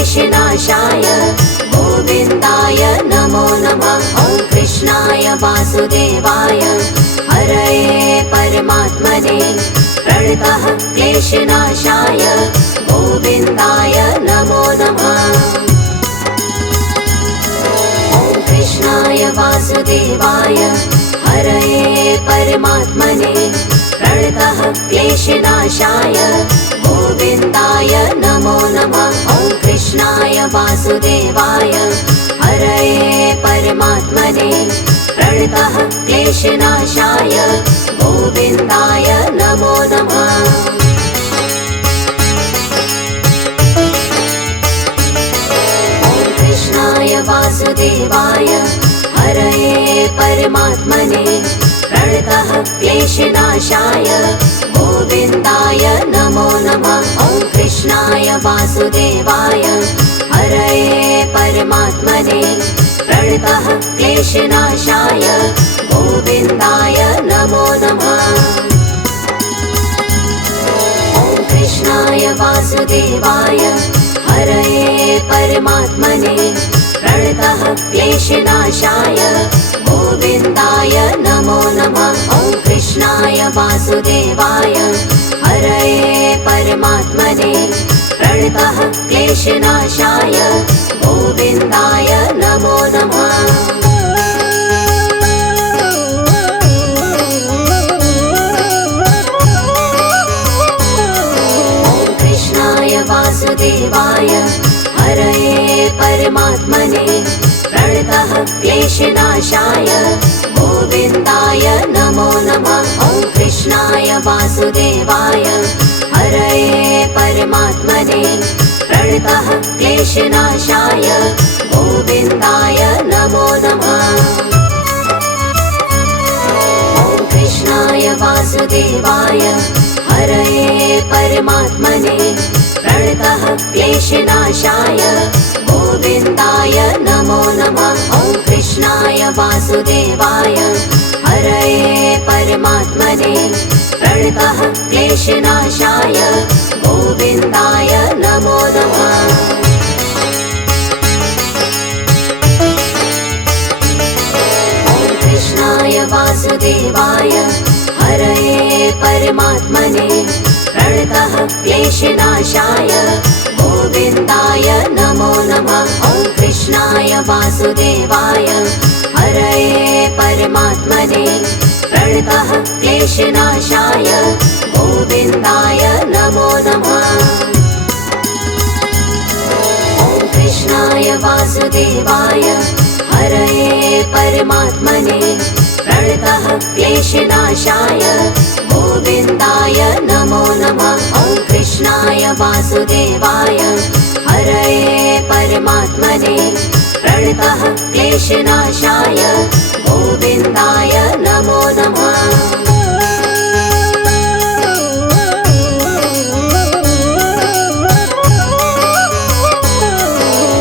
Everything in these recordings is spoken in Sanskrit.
क्लेशनाशाय गोविन्दाय नमो नमः। ॐ कृष्णाय वासुदेवाय हरये परमात्मने प्रणतः क्लेशनाशाय गोविन्दाय नमो नमः। ॐ कृष्णाय वासुदेवाय हरये परमात्मने प्रणतः क्लेशनाशाय गोविन्दाय नमो नमः। ॐ कृष्णाय वासुदेवाय हरये परमात्मने प्रणतः क्लेशनाशाय गोविन्दाय नमो नमः। ॐ कृष्णाय वासुदेवाय हरये परमात्मने प्रणतः क्लेशनाशाय गोविन्दाय नमो नमः। ॐ कृष्णाय वासुदेवाय हरये परमात्मने प्रणतः क्लेशनाशाय गोविन्दाय नमो नमः। ॐ कृष्णाय वासुदेवाय हरये परमात्मने प्रणतः क्लेशनाशाय गोविन्दाय नमो नमः। ॐ कृष्णाय वासुदेवाय हरये परमात्मने प्रणतः क्लेशनाशाय गोविन्दाय नमो नमः। ॐ कृष्णाय वासुदेवाय हरये परमात्मने प्रणतः क्लेशनाशाय गोविन्दाय नमो नमः। ॐ कृष्णाय वासुदेवाय हरये परमात्मने प्रणतः क्लेशनाशाय गोविन्दाय नमो नमः। ॐ कृष्णाय वासुदेवाय हरये परमात्मने प्रणतः क्लेशनाशाय गोविन्दाय नमो नमः। ॐ कृष्णाय वासुदेवाय हरये परमात्मने प्रणतः क्लेशनाशाय गोविन्दाय नमो नमः। ॐ कृष्णाय वासुदेवाय हरये परमात्मने प्रणतः क्लेशनाशाय गोविन्दाय नमो नमः। ॐ कृष्णाय वासुदेवाय हरये परमात्मने प्रणतः क्लेशनाशाय गोविन्दाय नमो नमः। ॐ कृष्णाय वासुदेवाय हरये परमात्मने प्रणतः क्लेशनाशाय गोविन्दाय नमो नमः। ॐ कृष्णाय वासुदेवाय हरये परमात्मने प्रणतः क्लेशनाशाय गोविन्दाय नमो नमः।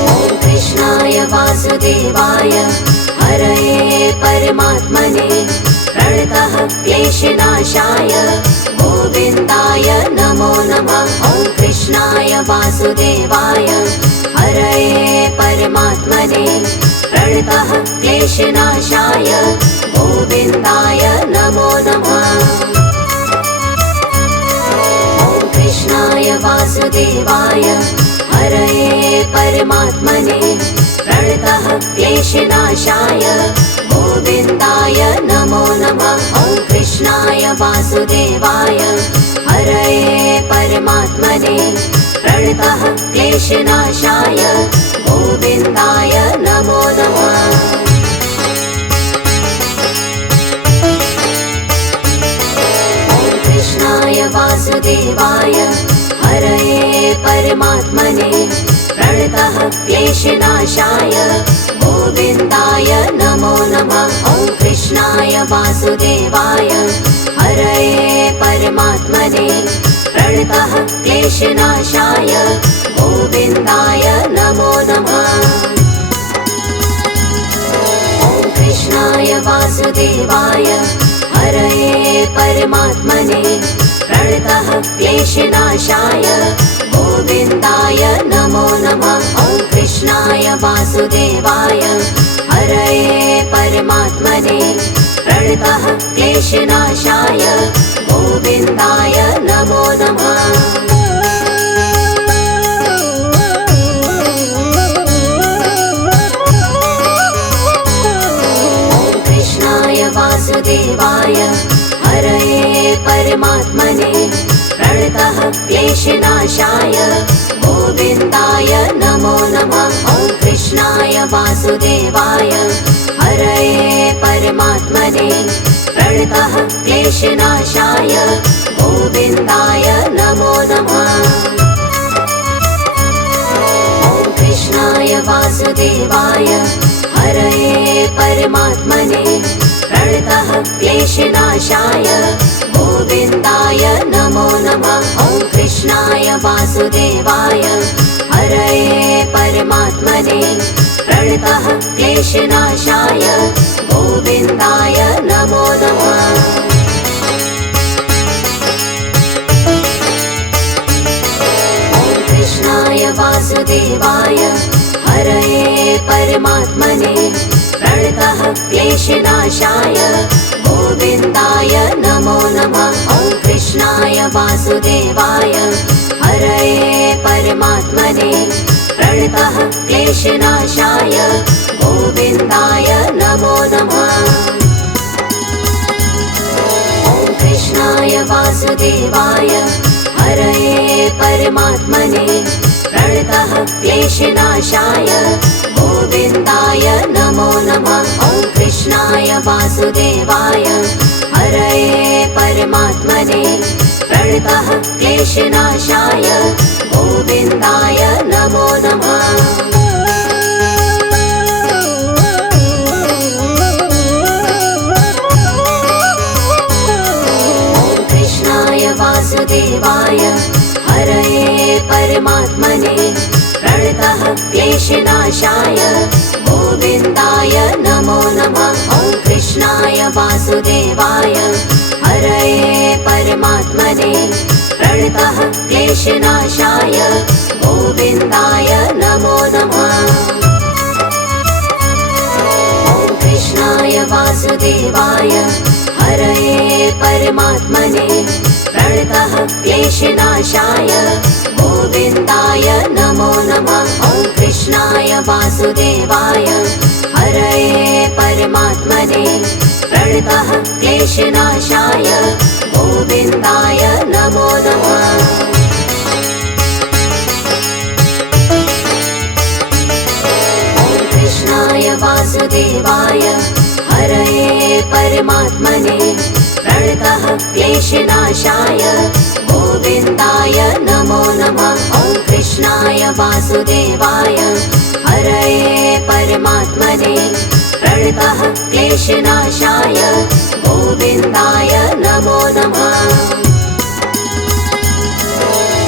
ॐ कृष्णाय वासुदेवाय हरये परमात्मने प्रणतः क्लेशनाशाय गोविन्दाय नमो नमः। ॐ कृष्णाय वासुदेवाय हरये परमात्मने प्रणतः क्लेशनाशाय गोविन्दाय नमो नमः। ॐ कृष्णाय वासुदेवाय हरये परमात्मने प्रणतः क्लेशनाशाय गोविन्दाय नमो नमः। ॐ कृष्णाय वासुदेवाय हरये परमात्मने प्रणतः क्लेशनाशाय गोविन्दाय नमो नमः। ॐ कृष्णाय वासुदेवाय हरये परमात्मने प्रणतः क्लेशनाशाय गोविन्दाय नमो नमः। ॐ कृष्णाय वासुदेवाय हरये परमात्मने प्रणतः क्लेशनाशाय गोविन्दाय नमो नमः। ॐ कृष्णाय वासुदेवाय हरये परमात्मने प्रणतः क्लेशनाशाय गोविन्दाय नमो नमः। वासुदेवाय हरये परमात्मने प्रणतः क्लेशनाशाय गोविन्दाय नमो नमः। वासुदेवाय हरये परमात्मने प्रणतः क्लेशनाशाय गोविन्दाय नमो नमः। ॐ कृष्णाय वासुदेवाय हरये परमात्मने प्रणतः क्लेशनाशाय गोविन्दाय नमो नमः। ॐ कृष्णाय वासुदेवाय हरये परमात्मने प्रणतः क्लेशनाशाय गोविन्दाय नमो नमः। ॐ कृष्णाय वासुदेवाय हरये परमात्मने प्रणतः क्लेशनाशाय गोविन्दाय नमो नमः। ॐ कृष्णाय वासुदेवाय हरये परमात्मने प्रणतः क्लेशनाशाय गोविन्दाय नमो नमः। ॐ कृष्णाय वासुदेवाय हरये परमात्मने प्रणतः क्लेशनाशाय गोविन्दाय नमो नमः। ॐ कृष्णाय वासुदेवाय हरये परमात्मने प्रणतः क्लेशनाशाय गोविन्दाय नमो नमः। ॐ कृष्णाय वासुदेवाय हरये परमात्मने प्रणतः क्लेशनाशाय गोविन्दाय नमो नमः। ॐ कृष्णाय वासुदेवाय हरये परमात्मने प्रणतः क्लेशनाशाय गोविन्दाय नमो नमः। ॐ कृष्णाय वासुदेवाय हरये परमात्मने प्रणतः क्लेशनाशाय गोविन्दाय नमो नमः। ॐ कृष्णाय वासुदेवाय हरये परमात्मने प्रणतः क्लेशनाशाय गोविन्दाय नमो नमः। ॐ कृष्णाय वासुदेवाय हरये परमात्मने प्रणतः क्लेशनाशाय गोविन्दाय नमो नमः। ॐ कृष्णाय वासुदेवाय हरये परमात्मने प्रणतः क्लेशनाशाय गोविन्दाय नमो नमः। ॐ कृष्णाय वासुदेवाय हरये परमात्मने प्रणतः क्लेशनाशाय गोविन्दाय नमो नमः।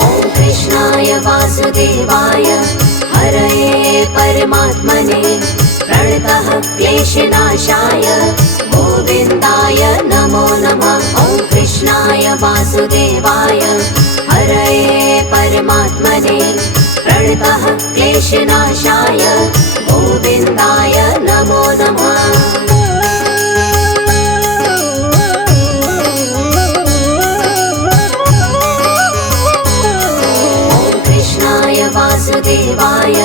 ॐ कृष्णाय वासुदेवाय हरये परमात्मने प्रणतः क्लेशनाशाय गोविन्दाय नमो नमः। ॐ कृष्णाय वासुदेवाय हरये परमात्मने प्रणतः क्लेशनाशाय गोविन्दाय नमो नमः। ॐ कृष्णाय वासुदेवाय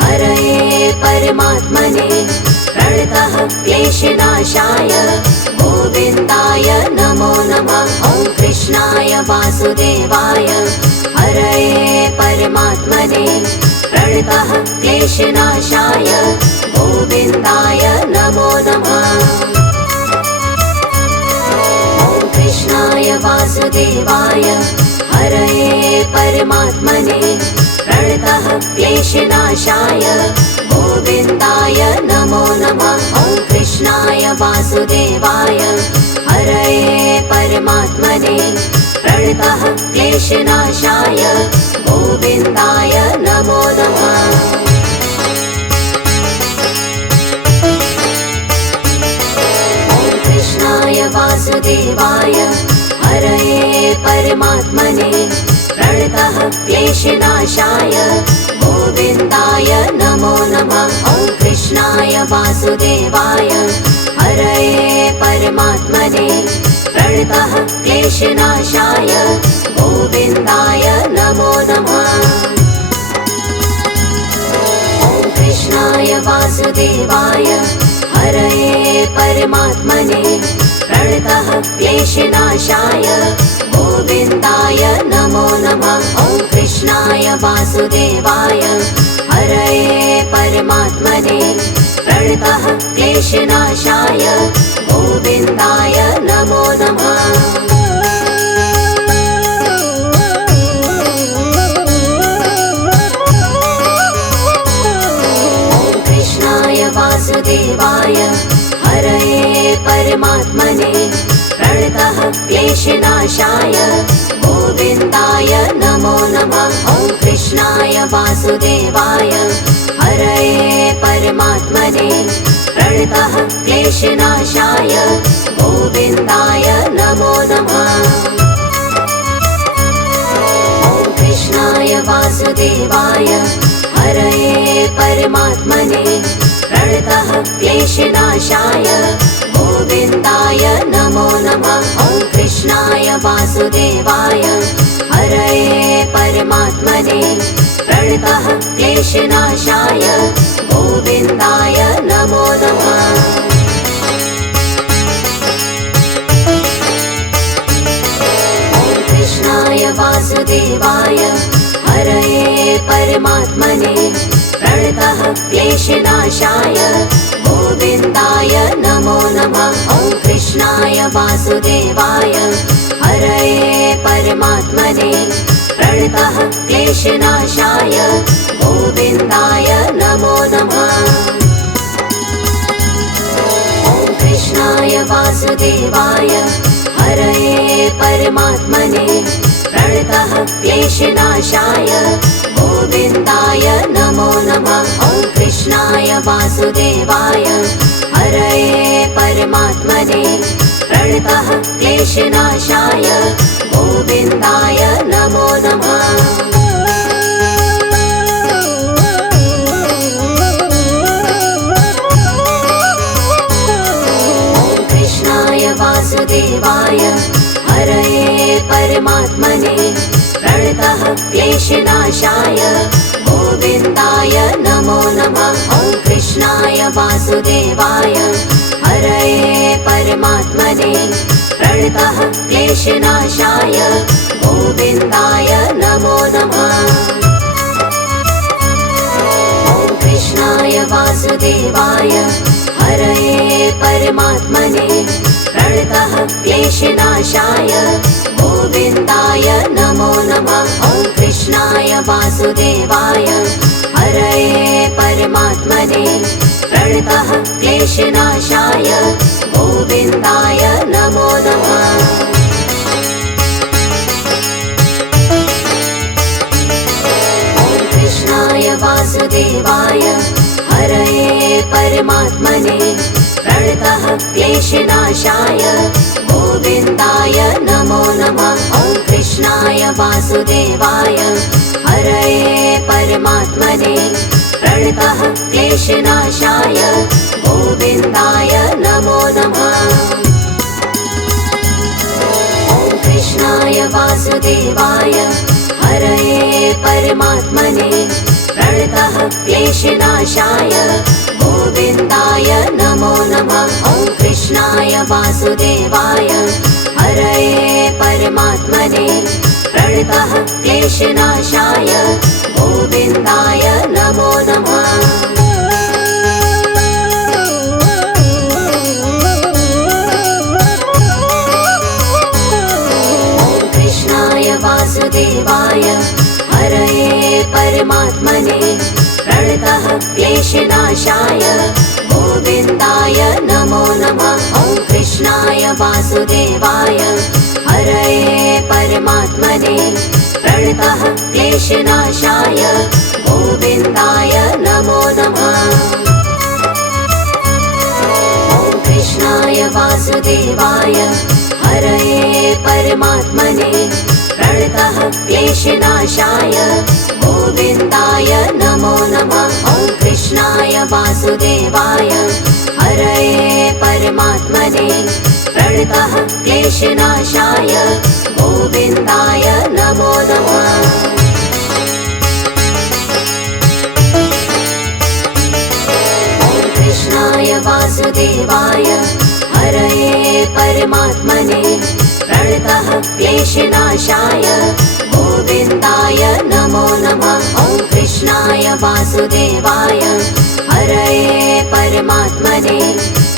हरये परमात्मने प्रणतः क्लेशनाशाय गोविन्दाय नमो नमः। ॐ कृष्णाय वासुदेवाय हरये परमात्मने प्रणतः क्लेशनाशाय गोविन्दाय नमो नमः। ॐ कृष्णाय वासुदेवाय हरये परमात्मने प्रणतः क्लेशनाशाय गोविन्दाय नमो नमः। ॐ कृष्णाय वासुदेवाय हरये परमात्मने प्रणतः क्लेशनाशाय गोविन्दाय नमो नमः। ॐ कृष्णाय वासुदेवाय हरये परमात्मने प्रणतः क्लेशनाशाय गोविन्दाय नमो नमः। वासुदेवाय हरये परमात्मने प्रणतः क्लेशनाशाय गोविन्दाय नमो नमः। ॐ कृष्णाय वासुदेवाय हरये परमात्मने प्रणतः क्लेशनाशाय गोविन्दाय नमो नमः। ॐ कृष्णाय वासुदेवाय हरये परमात्मने प्रणतः क्लेशनाशाय गोविन्दाय नमो नमः। ॐ कृष्णाय वासुदेवाय हरये परमात्मने प्रणतः क्लेशनाशाय गोविन्दाय नमो नमः। ॐ कृष्णाय वासुदेवाय हरये परमात्मने प्रणतः क्लेशनाशाय गोविन्दाय नमो नमः। ॐ कृष्णाय वासुदेवाय हरये परमात्मने प्रणतः क्लेशनाशाय गोविन्दाय नमो नमः। ॐ कृष्णाय वासुदेवाय हरये परमात्मने प्रणतः क्लेशनाशाय गोविन्दाय नमो नमः। ॐ कृष्णाय वासुदेवाय हरये परमात्मने प्रणतः क्लेशनाशाय गोविन्दाय नमो नमः। ॐ कृष्णाय वासुदेवाय हरये परमात्मने प्रणतः क्लेशनाशाय गोविन्दाय नमो नमः। ॐ कृष्णाय वासुदेवाय हरये परमात्मने प्रणतः क्लेशनाशाय गोविन्दाय नमो नमः। ॐ कृष्णाय वासुदेवाय हरये परमात्मने प्रणतः क्लेशनाशाय गोविन्दाय नमो नमः। ॐ कृष्णाय वासुदेवाय हरये परमात्मने प्रणतः क्लेशनाशाय गोविन्दाय नमो नमः। ॐ कृष्णाय वासुदेवाय हरये परमात्मने प्रणतः क्लेशनाशाय गोविन्दाय नमो नमः। ॐ कृष्णाय वासुदेवाय हरये परमात्मने प्रणतः क्लेशनाशाय गोविन्दाय नमो नमः। ॐ कृष्णाय वासुदेवाय हरये परमात्मने प्रणतः क्लेशनाशाय गोविन्दाय नमो नमः। ॐ कृष्णाय वासुदेवाय हरये परमात्मने प्रणतः क्लेशनाशाय गोविन्दाय नमो नमः। ॐ कृष्णाय वासुदेवाय हरये परमात्मने प्रणतः क्लेशनाशाय गोविन्दाय नमो नमः। ॐ कृष्णाय वासुदेवाय हरये परमात्मने प्रणतः क्लेशनाशाय गोविन्दाय नमो नमः। ॐ कृष्णाय वासुदेवाय हरये परमात्मने प्रणतः क्लेशनाशाय गोविन्दाय नमो नमः। ॐ कृष्णाय वासुदेवाय हरये परमात्मने प्रणतः क्लेशनाशाय गोविन्दाय नमो नमः। ॐ कृष्णाय वासुदेवाय हरये परमात्मने प्रणतः क्लेशनाशाय गोविन्दाय नमो नमः। ॐ कृष्णाय वासुदेवाय हरये परमात्मने प्रणतः क्लेशनाशाय गोविन्दाय नमो नमः। ॐ कृष्णाय वासुदेवाय हरये परमात्मने प्रणतः क्लेशनाशाय गोविन्दाय नमो नमः। ॐ कृष्णाय वासुदेवाय हरये परमात्मने प्रणतः क्लेशनाशाय गोविन्दाय नमो नमः। ॐ कृष्णाय वासुदेवाय हरये परमात्मने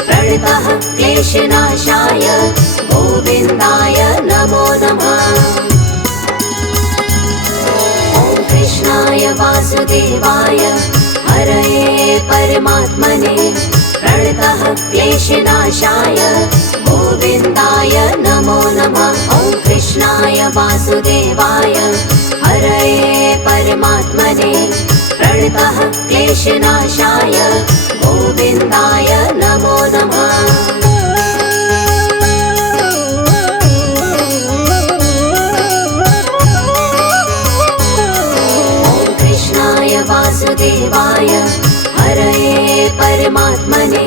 प्रणतः क्लेशनाशाय गोविन्दाय नमो नमः। ॐ कृष्णाय वासुदेवाय हरये परमात्मने प्रणतः क्लेशनाशाय गोविन्दाय नमो नमः। ॐ कृष्णाय वासुदेवाय हरये परमात्मने प्रणतः क्लेशनाशाय गोविन्दाय नमो नमः। ॐ कृष्णाय वासुदेवाय हरये परमात्मने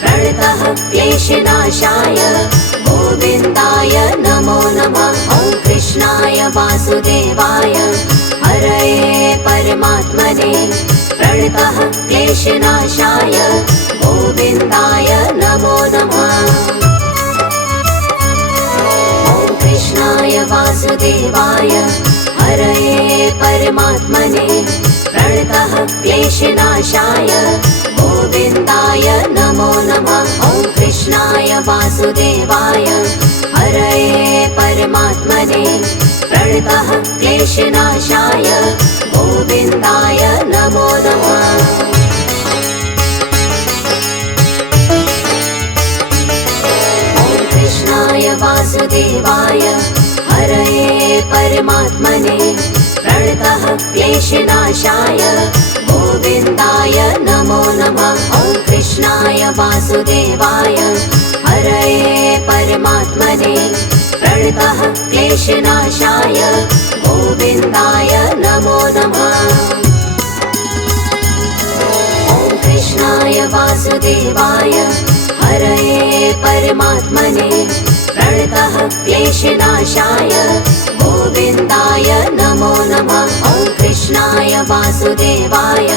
प्रणतः क्लेशनाशाय गोविन्दाय नमो नमः। ॐ कृष्णाय वासुदेवाय हरये परमात्मने प्रणतः क्लेशनाशाय गोविन्दाय नमो नमः। ॐ कृष्णाय वासुदेवाय हरये परमात्मने प्रणतः क्लेशनाशाय गोविन्दाय नमो नमः। ॐ कृष्णाय वासुदेवाय हरये परमात्मने प्रणतः क्लेशनाशाय गोविन्दाय नमो नमः। ॐ कृष्णाय वासुदेवाय हरये परमात्मने प्रणतः क्लेशनाशाय गोविन्दाय नमो नमः। ॐ कृष्णाय वासुदेवाय हरये परमात्मने प्रणतः क्लेशनाशाय गोविन्दाय नमो नमः। ॐ कृष्णाय वासुदेवाय हरये परमात्मने प्रणतः क्लेशनाशाय गोविन्दाय नमो नमः। ॐ कृष्णाय वासुदेवाय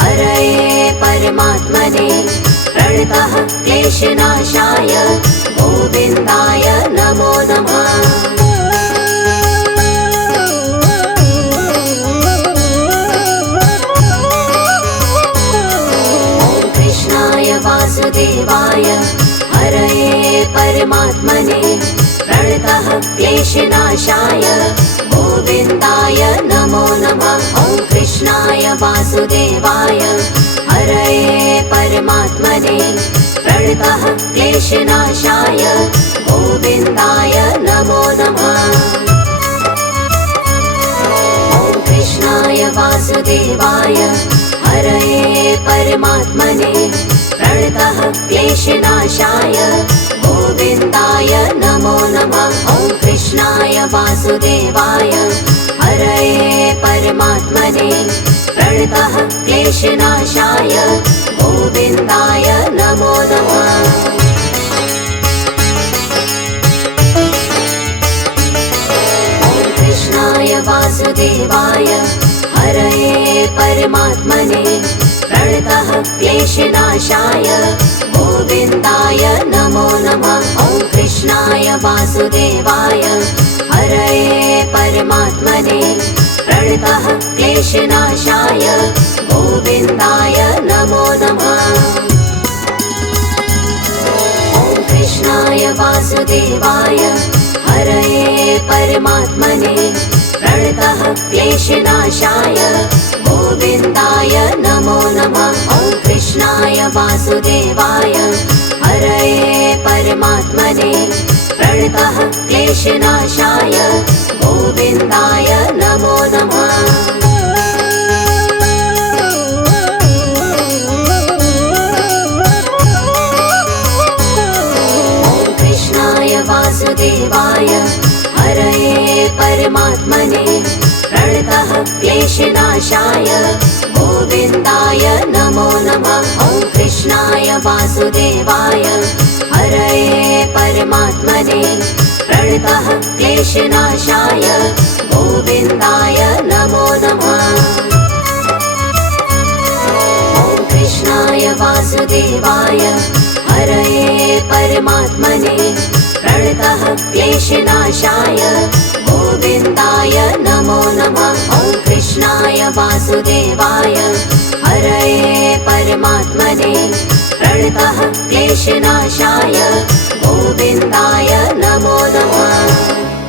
हरये परमात्मने प्रणतः क्लेशनाशाय गोविन्दाय नमो नमः। ॐ कृष्णाय वासुदेवाय हरये परमात्मने प्रणतः क्लेशनाशाय गोविन्दाय नमो नमः। ॐ कृष्णाय वासुदेवाय हरये परमात्मने प्रणतः क्लेशनाशाय गोविन्दाय नमो नमः। ॐ कृष्णाय वासुदेवाय हरये परमात्मने प्रणतः क्लेशनाशाय गोविन्दाय नमो नमः। ॐ कृष्णाय वासुदेवाय हरये परमात्मने प्रणतः क्लेशनाशाय गोविन्दाय नमो नमः। ॐ कृष्णाय वासुदेवाय हरये परमात्मने प्रणतः क्लेशनाशाय गोविन्दाय नमो नमः। ॐ कृष्णाय वासुदेवाय हरये परमात्मने प्रणतः क्लेशनाशाय गोविन्दाय नमो नमः। ॐ कृष्णाय वासुदेवाय हरये परमात्मने प्रणतः क्लेशनाशाय गोविन्दाय नमो नमः। ॐ कृष्णाय वासुदेवाय हरये परमात्मने प्रणतः क्लेशनाशाय गोविन्दाय नमो नमः। ॐ कृष्णाय वासुदेवाय हरये परमात्मने प्रणतः क्लेश क्लेशनाशाय गोविन्दाय नमो नमः। ॐ कृष्णाय वासुदेवाय हरये परमात्मने प्रणतः क्लेशनाशाय गोविन्दाय नमो नमः। ॐ कृष्णाय वासुदेवाय हरये परमात्मने प्रणतः क्लेशनाशाय गोविन्दाय नमो नमः। ॐ कृष्णाय वासुदेवाय हरये परमात्मने प्रणतः क्लेशनाशाय गोविन्दाय नमो नमः।